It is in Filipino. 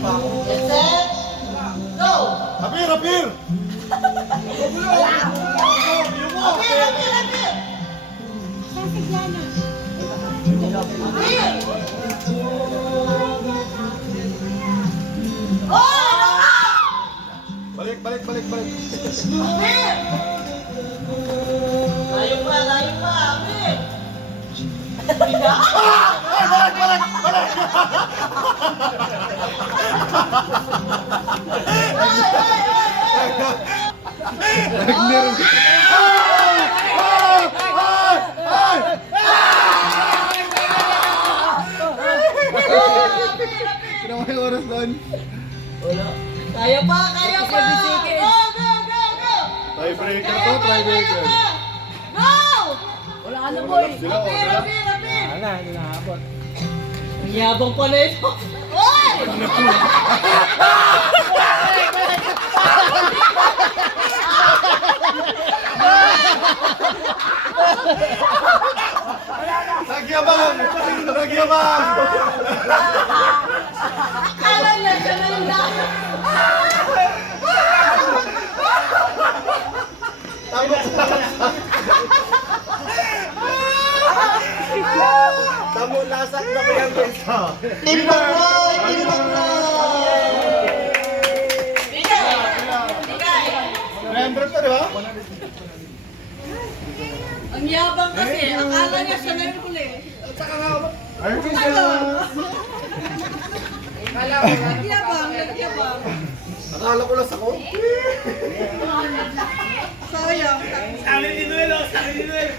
Get set, go! Apir, apir! Apir, apir, apir! Apir! Oh, Balik, balik, balik, balik. apir! Layo pa, apir! Balik, balik, balik! Nagner. Kailangan yung oras doon. Kaya pa! Go, go, go, go! Tiebreaker to, tiebreaker. Go! Wala ka na, boy. Sila, Apir, wala. apir, apir! Wala, hindi nakakabot. Ang yabang pa na ito. Oy! Nagyabang! Nagyabang! Akala niya siya na yung dami. Tamo lasak na ba yan, Besa? Timbang Roy! Timbang Roy! Bigay! Bigay! 300 ka, di ba? Ang yabang kasi. Akala niya siya na yung huli. Ayun ka dyan. Nagyabang, nagyabang. Akala ko lang ako. Sayang. Sabi ni Noel, sabi ni Noel.